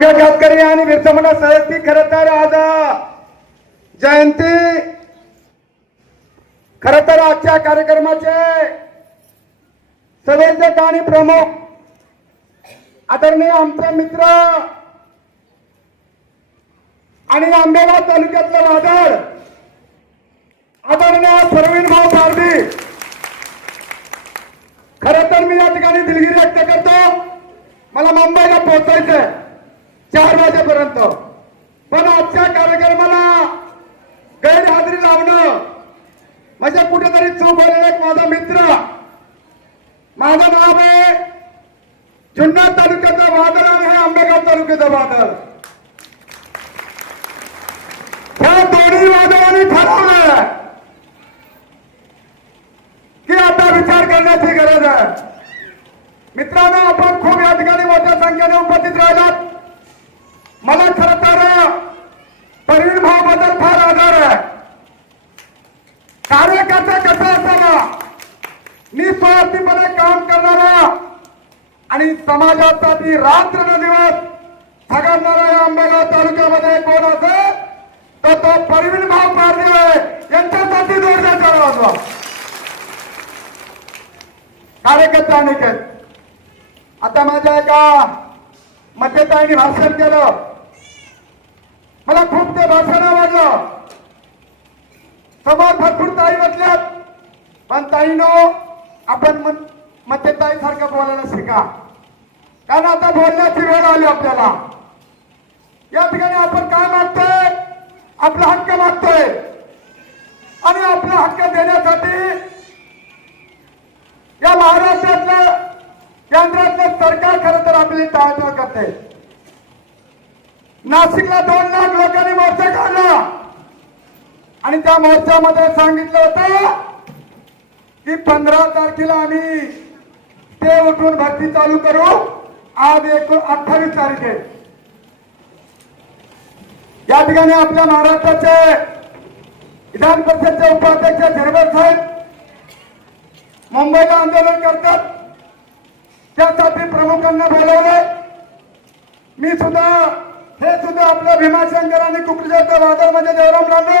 गातकरी आणि बिरसा मुंडा सहजती खर तर आज जयंती. खर तर आजच्या कार्यक्रमाचे संयोजक आणि प्रमुख आदरणीय आमचे मित्र आणि आंबेगाव तालुक्यातलं वादळ आदरणीय प्रवीण भाऊ पारधी. खर तर मी या ठिकाणी दिलगिरी व्यक्त करतो. मला मुंबईला पोहोचायचंय. चार वाजेपर्यंत. पण आजच्या कार्यक्रमाला गैरहजेरी लावणं म्हणजे कुठेतरी चूक एक माझा मित्र. माझं नाव आहे जुन्नर तालुक्याचा वादळ आणि हे आंबेगाव तालुक्याचा वादळ ह्या दोन्ही वादळांनी ठरवलं की आता विचार करण्याची गरज आहे. मित्रांनो आपण खूप या ठिकाणी मोठ्या संख्येने उपस्थित राहिलात. मला खर तर परवीन भाऊ बद्दल फार आधार आहे. कार्यकर्ता कसा असावा? निस्वार्थीपणे काम करणारा आणि समाजासाठी रात्र न दिवस झगडणारा या अंबेगाव तालुक्यामध्ये कोण असेल तर तो परवीन भाऊ पारणे आहे. यांच्यासाठी जोरदार वाजवा कार्यकर्त्यांनी आता माझ्या एका मध्यताईने भाषण केलं. मला खूप ते भाषण आवडलं समोर भरपूर ताई म्हटल्यात पण ताईनो आपण मध्यताई म्हणजे सारखं बोलायला शिका. कारण आता बोलण्याची वेळ आली आपल्याला. या ठिकाणी आपण काय मागतोय? आपला हक्क मागतोय. आणि आपला हक्क देण्यासाठी या महाराष्ट्रातलं केंद्रातलं सरकार खरं तर आपली टाळाटाळ करते नाशिकला दोन लाख लोकांनी मोर्चा काढला. आणि त्या मोर्चामध्ये सांगितलं होतं की पंधरा तारखेला आम्ही ते उठून भरती चालू करू. आज एक अठ्ठावीस तारीख आहे. या ठिकाणी आपल्या महाराष्ट्राचे विधान परिषदचे उपाध्यक्ष झिरवळ साहेब मुंबईला आंदोलन करतात. त्यासाठी प्रमुखांना बोलवले मी सुद्धा हे सुद्धा आपल्या भीमाशंकर आणि कुकडीच्या वादळ म्हणजे देवराम लांडे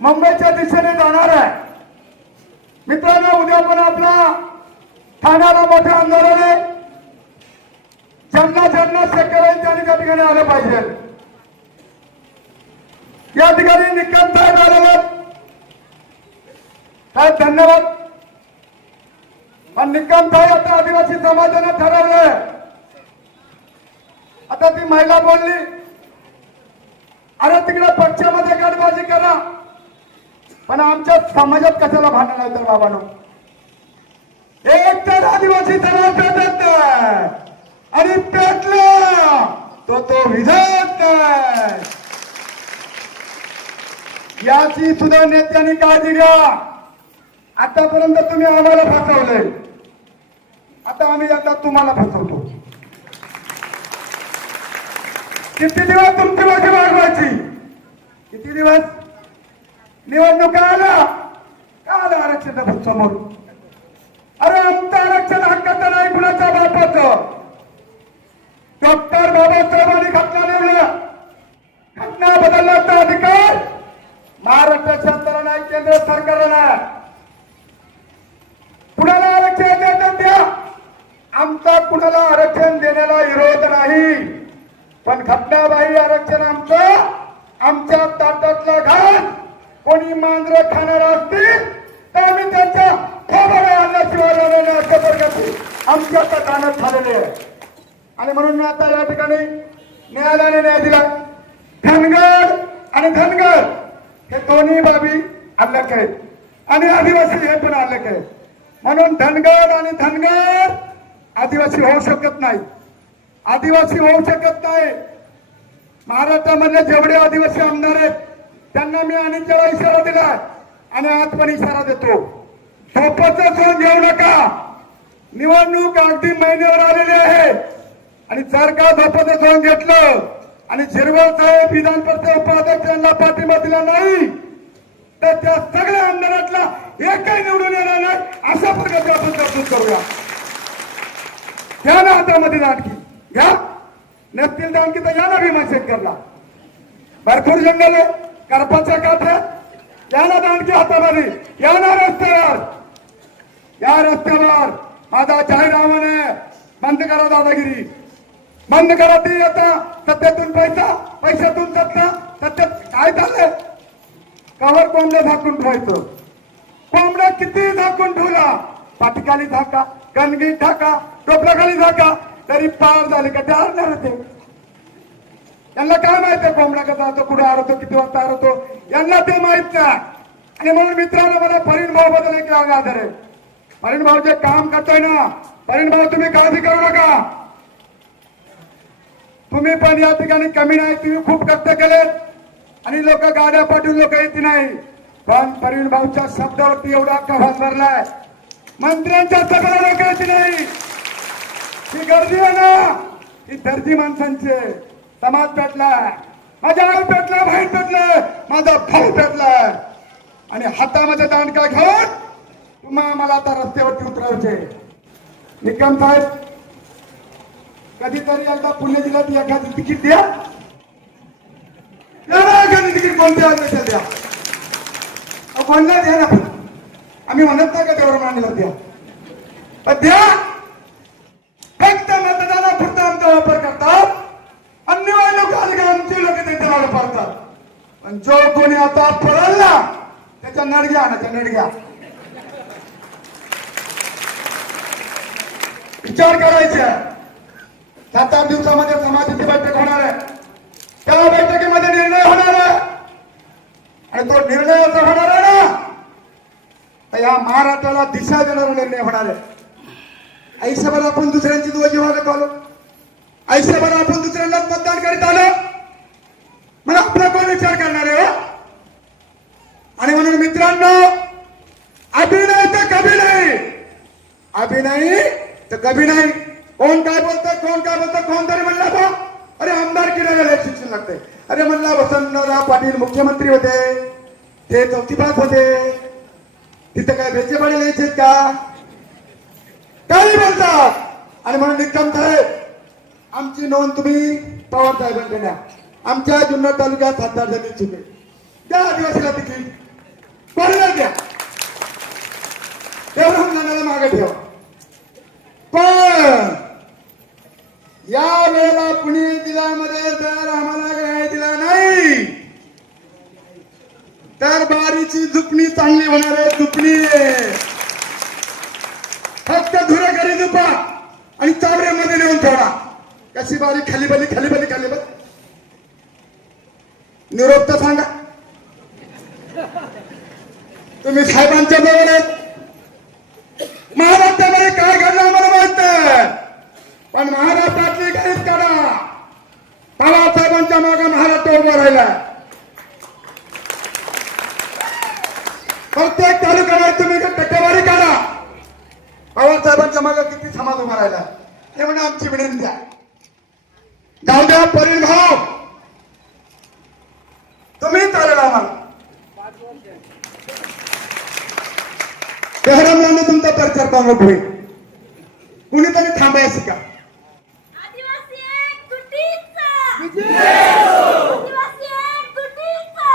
मुंबईच्या दिशेने जाणार आहे. मित्रांनो उद्या पण आपला ठाण्याला मोठ्या आंदोलन आहे ज्यांना ज्यांना शक्य होईल त्यांनी त्या ठिकाणी आलं पाहिजे. या ठिकाणी निकम साहेब आलेले काय साहेब धन्यवाद. पण निकम साहेब आता आदिवासी समाजाने ठरवलंय. आता ती महिला बोलली अरे तिकडे पक्षामध्ये गडबाजी करा. पण आमच्या समाजात कशाला भांडण आहे तर बाबानो? एक तर आदिवासी त्याला पेटत नाही आणि पेटला. तो तो विधायक नाही याची सुद्धा नेत्यांनी काळजी घ्या. आतापर्यंत तुम्ही आम्हाला फसवलंय. आता आम्ही आता तुम्हाला फसवतो. किती दिवस तुमची माझी मागवायची किती दिवस? निवडणुका आल्या? का आलं आरक्षण समोर? अरे आमचं आरक्षण हक्काचं नाही कुणाच्या बापाच? डॉक्टर बाबासाहेबांनी घटना नेमल्या घटना बदलण्याचा अधिकार महाराष्ट्र शासनाला नाही केंद्र सरकारला नाही. कुणाला आरक्षण देतात द्या आमचा कुणाला आरक्षण देण्याला विरोध नाही. पण आरक्षण आमचं आमच्या ताटातला घास कोणी मांजर खाणार असतील तर आम्ही त्यांच्या आणल्याशिवाय अशा प्रकारची आमच्या ताटानं झालेले आहे. आणि म्हणून मी आता या ठिकाणी न्यायालयाने न्याय दिला. धनगड आणि धनगर हे दोन्ही बाबी आलेख आहेत. आणि आदिवासी हे पण आलेख आहेत. म्हणून धनगर आणि धनगर आदिवासी होऊ शकत नाही. आदिवासी होऊ शकत नाही. महाराष्ट्रामधले जेवढे आदिवासी आमदार आहेत त्यांना मी अनेक वेळा इशारा दिला आणि आज पण इशारा देतो. झोपचं सोन घेऊ नका. निवडणूक अगदी महिन्यावर आलेली आहे. आणि जर का झोपाचं सोन घेतलं आणि झिरवळ साहेब विधान परिषद उपाध्यक्ष यांना पाठिंबा दिला नाही तर त्या सगळ्या आमदारातला एकही निवडून येणार नाही अशा प्रकारची आपण तरतूद करूया. घ्या ना हातामध्ये नाटकी घ्या. नसतील दानकी तर या ना भीमाशंकरला भरपूर जंगल आहे करपाच्या काठ्यात या ना दानकी हातामध्ये या ना रस्त्यावर. या रस्त्यावर. माझा जाहीरनामा आहे बंद करा दादागिरी. बंद करा ते आता. सत्यातून पैसा पैशातून सत्ता. सत्यात काय चाललंय कवर कोंबड्या झाकून ठेवायचं. कोंबड्या किती झाकून ठेवला? पाठीखाली झाका गणगीत झाका टोपल्याखाली झाका. तरी पार झाले का ते हरणार ते यांना काय माहीत आहे कोंबडा कसा होतो कुठे हरवतो किती वाजता हरवतो यांना ते माहीत नाही. आणि म्हणून मित्रांनो मला परीण भाऊ बद्दल एक राग आदर आहे. परीण भाऊ जे काम करतोय ना परीण भाऊ तुम्ही काळजी करू नका. तुम्ही पण या ठिकाणी कमी नाही तुम्ही खूप कष्ट केलेत. आणि लोक गाड्या पाठवून लोक येत नाही. पण परीण भाऊच्या शब्दावरती एवढा कभाल भरलाय मंत्र्यांच्या सगळ्या लोक येत नाही. ही गर्दी आहे ना ही दर्दी माणसांचे समाज पेटलाय. माझ्या आई पेटलाय बहीण पेटलाय माझा भाऊ पेटलाय. आणि हातामध्ये दांडका घेऊन तुम्हा मला आता रस्त्यावरती उतरवचे निकम साहेब कधीतरी एकदा पुणे जिल्ह्यात एखादी तिकीट द्या. एखादी तिकीट कोणत्या आदेशात द्या. अहो, कोणला द्या ना. आम्ही म्हणत नाही का देवर मांडला द्या पण द्या. फक्त आमचा वापर करतात. अन्य लोक आले का आमचे लोक त्यांचा वापरतात पण जो कोणी आता पळल ना त्याच्या नडग्या ना त्या नडग्या विचार करायचा. सात आठ दिवसामध्ये समाजाची बैठक होणार आहे. त्या बैठकीमध्ये निर्णय होणार आहे. आणि तो निर्णय असा होणार आहे ना? तर या महाराष्ट्राला दिशा देणारा निर्णय होणार आहे. आयुष्यभर आपण दुसऱ्यांची दुवाजी वागत आलो आयुष्यभर आपण दुसऱ्यांनाच मतदान करीत आलो. मग आपला कोण विचार करणार आहे हो? आणि म्हणून मित्रांनो अभिनय तर कभी नाही. अभिनय तर कभी नाही. कोण काय बोलतं कोण काय बोलतं कोण तरी म्हणला बा. अरे आमदार किरायला शिक्षण लागते अरे म्हणला वसंतराव पाटील मुख्यमंत्री होते. ते चौथी पास होते. तिथं काय भेचे पाणी लिहायचे का? काही बोलतात. आणि म्हणून निकम साहेब आमची नोंद तुम्ही पवार साहेबांकडे द्या आमच्या जुन्नर तालुक्यात सातबार जमीन चुके द्या आदिवासीला तिकीट. कोणाला द्या. तेवढं जाण्याला मागे ठेवा. पण या वेळेला पुणे जिल्ह्यामध्ये जर आम्हाला न्याय दिला नाही तर बारीची झुपणी चांगली होणार आहे झुपणी. फक्त धुरे आणि चामड्यामध्ये नेऊन ठेवा. कशी बारी खाली बली खाली बली खाली बली निरोप तर सांगा. तुम्ही साहेबांच्या जवळ आहेत. महाराष्ट्रामध्ये काय घडलं आम्हाला माहीत पण महाराष्ट्रातली गणित करा बाबासाहेबांच्या मागे महाराष्ट्र उभा राहिला प्रत्येक तालुक्याला तुम्ही टक्केवारी बाबासाहेबांच्या मागे किती समाज उभा राहिला ते म्हणजे आमची विनंती आहे. जाऊ द्या परिभाव तुम्ही चालेल आम्हाला. शहरामध्ये तुमचा प्रचार प्रमुख होईल कुणीतरी थांबायचं का आदिवासी एक तुटीचा आदिवासी एक तुटीचा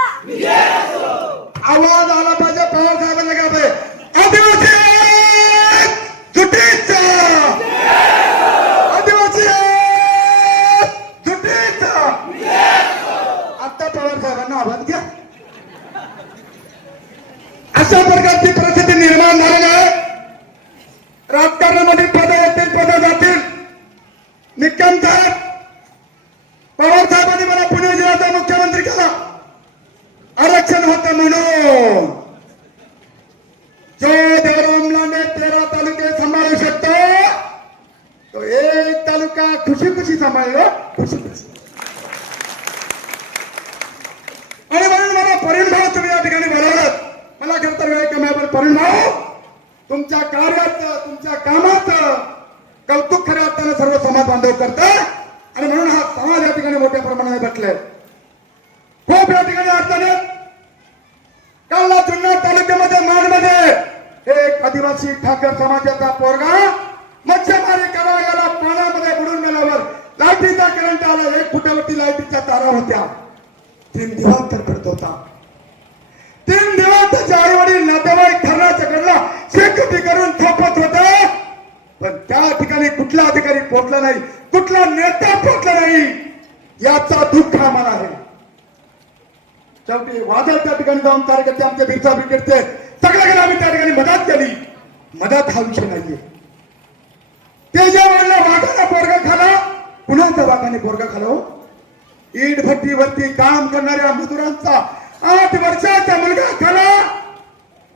आवाज आला पाहिजे पवार साहेबांना का पाहिजे आदिवासी एक, जुटीचा आदिवासी एक, जुटीचा आता पवार साहेबांना आवाज घ्या अशा प्रकारची परिस्थिती निर्माण झालेली आहे राजकारणामध्ये पद येतील पद जातील निकम साहेब पवार साहेबांनी मला पुणे जिल्ह्याचा मुख्यमंत्री केला आरक्षण होतं म्हणून जो देवरामलाने तेरा तालुके सांभाळू शकतो तो एक तालुका खुशी खुशी सांभाळलो. खुशी खुशी. आणि म्हणून मला परिण भाऊ तुम्ही या ठिकाणी बोलावलं. मला खरं तर वेळ कमी आहे, पण भाऊ तुमच्या कार्याचं तुमच्या कामाचं कौतुक खऱ्या अर्थानं सर्व समाज बांधव करत आणि म्हणून हा समाज या ठिकाणी मोठ्या प्रमाणात भेटलाय. खूप या ठिकाणी अडचणी आहेत. कालला जुन्नर तालुक्यामध्ये माडमध्ये एक आदिवासी ठाकर समाजाचा पोरगा मच्छीमारी करायला पाण्यामध्ये बुडून गेल्यावर करंट आला एक फुटावरती लाईटीच्या तारा होत्या. तीन दिवस तर होता. तीन दिवस त्याचे आई वडील नातेवाईक ठरण्याच्या कडला शेकोटी करून थोपत होते. पण त्या ठिकाणी कुठला अधिकारी पोहोचला नाही कुठला नेता पोहोचला नाही याचा दुःख आम्हाला आहे. शेवटी वादळ त्या ठिकाणी जाऊन कार्यकर्ते आमच्या बिरसा ब्रिगेडचे सगळ्याकडे आम्ही त्या ठिकाणी मदत केली. मदत हा विषय नाहीये. ते ज्या वेळेला वाघाला पोरगा खाला पुन्हा त्या बोरगा खालो ईट भट्टीवरती काम करणाऱ्या मजुरांचा आठ वर्षाचा मुलगा खाला.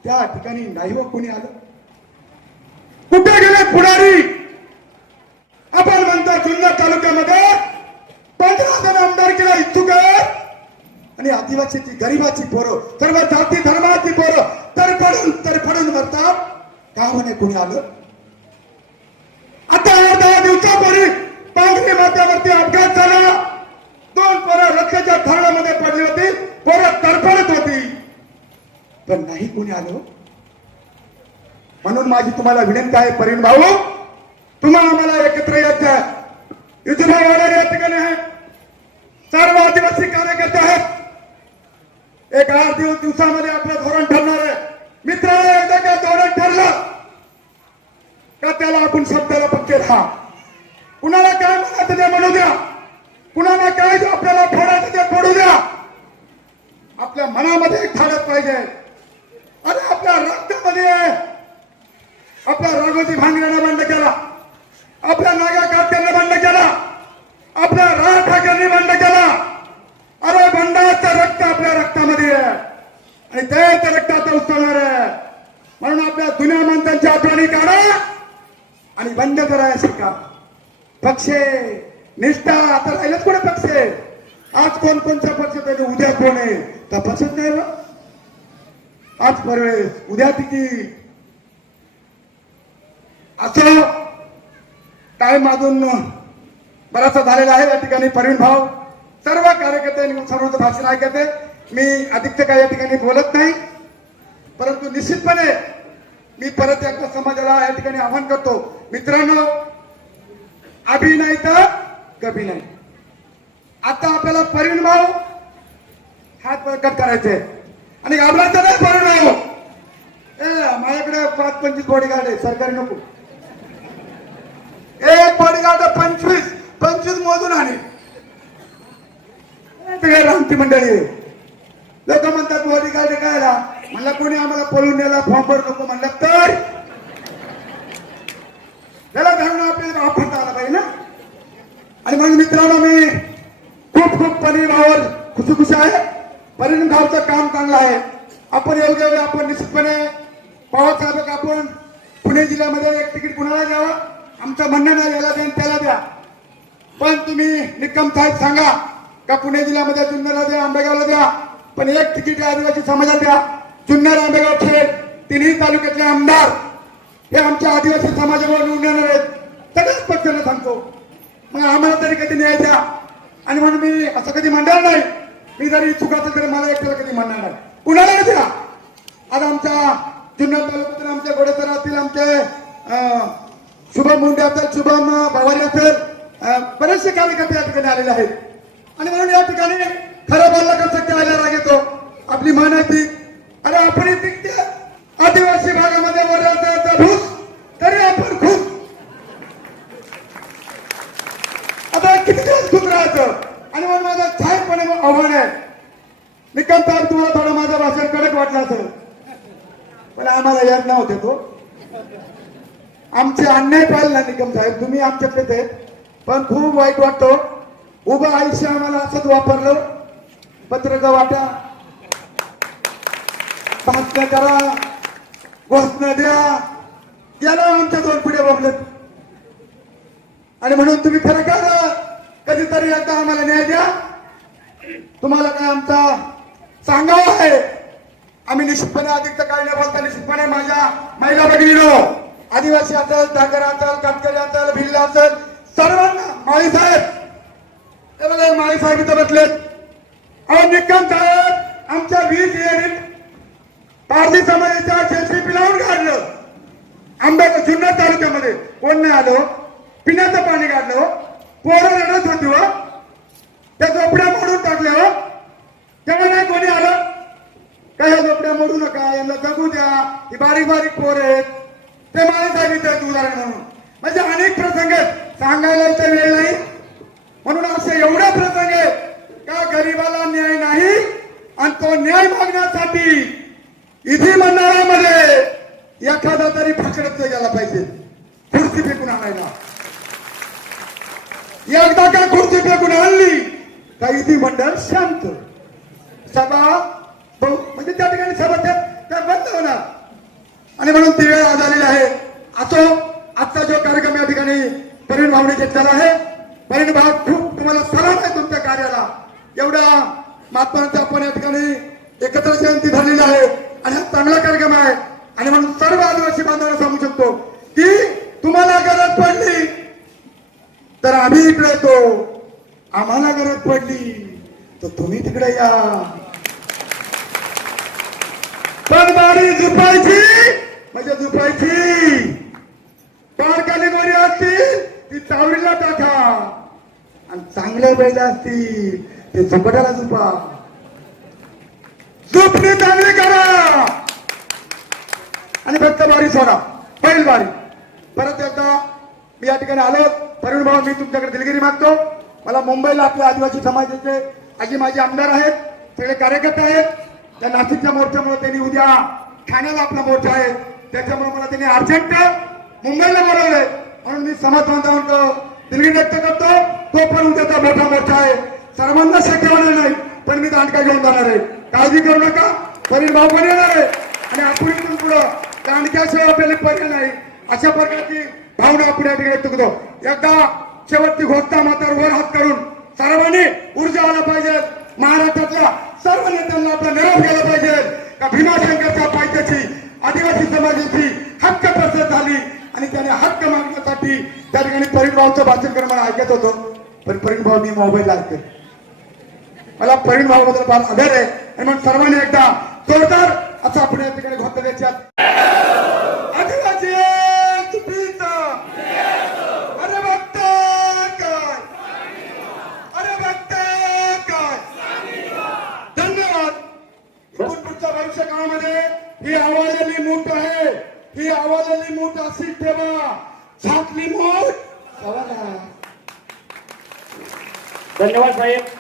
त्या ठिकाणी नाही हो कोणी आलं. कुठे गेले पुढारी? आपण म्हणतो जुन्नर तालुक्यामध्ये पंधरा जण आमदार केला इच्छुक आहेत. आणि आदिवासीची गरीबाची पोरं सर्व जाती धर्माची पोरं तर पडून तर पडून मरतात. का म्हणे कोणी आलं? आता या दहा दिवसापूर्वी पांगरी अपघात झाला दोन पोरं रक्ताच्या धरणामध्ये पडली होती पोरं तडफडत होती. पण नाही कोणी आलो. म्हणून माझी तुम्हाला विनंती आहे परिण भाऊ तुम्हाला आम्हाला एकत्र यायचं आहे. युद्धभाव या ठिकाणी आहे सर्व आदिवासी कार्यकर्ते आहेत. एक आठ दिवस दिवसामध्ये आपलं धोरण ठरणार आहे. मित्रांनो एकदा का धोरण ठरलं का त्याला आपण शब्दाला पक्के राहा. कुणाला काय म्हणायचं ते म्हणू द्या. कुणाला काय आपल्याला फोडायचं ते फोडू द्या. आपल्या मनामध्ये एक ठाडत पाहिजे. अरे आपल्या रक्तामध्ये. आहे आपल्या राघोजी भांगऱ्यानं बंड केला. आपल्या नागा काटकरने बंड केला. आपल्या राज ठाकरेंनी बंड केला. अरे बंडाचं रक्त आपल्या रक्तामध्ये. आहे आणि ते रक्त आता उचलणार आहे. म्हणून आपल्या जुन्या माणसांच्या आठवणी काढा आणि बंद करायला शिका पक्षे निष्ठा आता राहिलंच कोणी पक्षे? आज कोण कोणचा पक्ष त्याने उद्या कोण आहे? तपासत नाही आज परवेळेस उद्या किती असं टाइम अजून बराचसा झालेला आहे या ठिकाणी. परिण भाव सर्व कार्यकर्त्यांनी सर्वांचं भाषण ऐकते मी अधिक काही या ठिकाणी बोलत नाही. परंतु निश्चितपणे मी परत एकदा समाजाला या ठिकाणी आवाहन करतो. मित्रांनो अभि नाही तर कभी नाही। आता आपल्याला परिण भाव हात प्रकट करायचे. आणि घाबरायचं नाही परिण भाऊ. ए माझ्याकडे पाच पंचवीस बॉडीगार्ड आहे सरकारी नको. एक बॉडीगार्ड पंचवीस पंचवीस मोजून आणि रामती मंडळी? लोक म्हणतात बॉडीगार्ड काय आला म्हणलं कोणी आम्हाला पळून नेला फॉर्म भर नको म्हणलं तर? त्याला धरणं आपल्याला पाहिजे ना? आणि मग मित्रांनो मी खूप खूप परिणामावर खुशखुश आहे. परिणाम गावचं काम चांगलं आहे. आपण योग्य वेळी आपण निश्चितपणे पवार साहेब आपण पुणे जिल्ह्यामध्ये एक तिकीट कुणाला द्यावं? आमचं म्हणणं नाही याला द्या त्याला द्या. पण तुम्ही निकम साहेब सांगा का पुणे जिल्ह्यामध्ये जुन्नरला द्या आंबेगावला द्या. पण एक तिकीट आदिवासी समाजात द्या. जुन्नर आंबेगाव खेड तिन्ही तालुक्यातले आमदार हे आमच्या आदिवासी समाजामुळे निवडून येणार आहेत. सगळ्याच पक्षांना सांगतो. मग आम्हाला तरी कधी न्याय द्या. आणि म्हणून मी असं कधी म्हणणार नाही. मी जरी इच्छुक असेल तरी मला एकट्याला कधी म्हणणार नाही. कुणाला नाही द्या आज आमच्या जुन्नर तालुक्यातील आमच्या गोडेसरातील आमचे अं, शुभम मुंडे असेल शुभम भवानी असेल बरेचसे कार्यकर्ते या ठिकाणी आलेले आहेत. आणि म्हणून या ठिकाणी खरं बोलला का सत्य आल्या राग येतो. आपली मान आहे ती. अरे आपण आदिवासी भागामध्ये वरचा भूस तरी आपण खूप आता किती दिवस खूप राहायचं आणि म्हणून माझं छानपणे आव्हान आहे निकम साहेब तुम्हाला थोडं माझं भाषण कडक वाटलं असेल पण आम्हाला याद नव्हते तो आमचे अन्याय पाहिला निकम साहेब. तुम्ही आमच्याकडेच आहेत. पण खूप वाईट वाटतो. उभं आयुष्य आम्हाला असंच वापरलं. पत्रक वाटा भाषण करा. घोषणा द्या. याला आमच्या दोन पिढ्या बघलेत आणि म्हणून तुम्ही खरं करा कधीतरी एकदा आम्हाला न्याय द्या. तुम्हाला काय आमचा सांगावं आहे? आम्ही निश्चितपणे अधिक तर न बोलता निश्चितपणे माझ्या महिला भगिनीनो आदिवासी असेल ठाकर असेल काटकरी असेल भिल्ल असेल सर्वांना माळी साहेब. हे बघा माळी साहेब इथं बसलेत. अहो निकम साहेब आमच्या वीज युनिट पारधी समाजाच्या शेती पिलावून काढलं आंब्याचं जुन्नर तालुक्यामध्ये कोण नाही आलो? पिण्याचं पाणी काढलं पोरं रडत होती व त्या झोपड्या मोडून टाकल्या हो. तेव्हा नाही कोणी आलं? काय झोपड्या मोडू नका यांना जगू द्या. ही बारीक बारीक पोर आहेत. ते मला सांगितलं उदाहरण म्हणून. म्हणजे अनेक प्रसंग सांगायला तर वेळ नाही. म्हणून असे एवढे प्रसंग आहेत का गरीबाला न्याय नाही आणि तो न्याय मागण्यासाठी इथे मंडळामध्ये एखादा तरी फकडत गेला पाहिजे. खुर्ची फेकून आणायला. एकदा का खुर्ची फेकून आणली का इथे मंडळ शांत. सभा म्हणजे त्या ठिकाणी सभा त्या बंद होणार. आणि म्हणून ती वेळ आज आलेली आहे असो आजचा जो कार्यक्रम या ठिकाणी परिण भावने घेतलेला आहे परिण भाव खूप तुम्हाला सलाम आहे तुमच्या कार्याला एवढ्या महात्मांचा आपण या ठिकाणी एकत्र जयंती धरलेली आहे आणि हा चांगला कार्यक्रम आहे आणि म्हणून सर्व आदिवासी बांधवांना सांगू शकतो की तुम्हाला गरज पडली तर आम्ही इकडे येतो आम्हाला गरज पडली तर तुम्ही तिकडे या पण बारी झुपायची म्हणजे झुपायची पारकाली गोरी असतील ती चावडीला टाका आणि चांगल्या बैल असतील ते झुपट्याला झुपा झुपणी चांगले करा. आणि फक्त बारी सोडा पहिली बारी परत एकदा मी या ठिकाणी आलो तरुण भाऊ मी तुमच्याकडे दिलगिरी मागतो. मला मुंबईला आपल्या आदिवासी समाजाचे आजी माझे आमदार आहेत सगळे कार्यकर्ते आहेत. त्या नाशिकच्या मोर्चामुळे त्यांनी उद्या ठाण्याला आपला मोर्चा आहे. त्याच्यामुळे मला त्यांनी अर्जंट मुंबईला बोलवलंय. म्हणून मी समाज बांधवांना दिलगिरी व्यक्त करतो. तो पण त्याचा मोठा आहे. सर्वांना शक्य होणार नाही पण मी दांडका घेऊन जाणार आहे. काळजी करू नका. तरी भाऊ पण येणार आहे. आणि आपण इथून पुढं. दांडक्याशिवाय आपल्याला पर्याय नाही. अशा प्रकारची भावना आपण या ठिकाणी चुकतो एकदा शेवटची घोषणा मात्र वर हात करून सर्वांनी ऊर्जा आला पाहिजे. महाराष्ट्रातल्या सर्व नेत्यांना आपला निरोप केला पाहिजे. का भीमाशंकरच्या पायथ्याची आदिवासी समाजाची हक्क प्रसर झाली. आणि त्याने हक्क मागण्यासाठी त्या ठिकाणी परिणभावचं भाषण करणं मला ऐकत होतं. पण परिणभाव मी मोबाईल लागते. मला प्रवीण भाऊ बद्दल फार आदर आहे. आणि मग सर्वांनी एकदा जोरदार असं आपण या ठिकाणी घोषणा आदिवासी अरे काय? धन्यवाद. पुढच्या भविष्य काळामध्ये ही आवाजाली मूठ आहे. ही आवाजाली मूठ अशी ठेवा. छापली मूठ. सवाला धन्यवाद साहेब.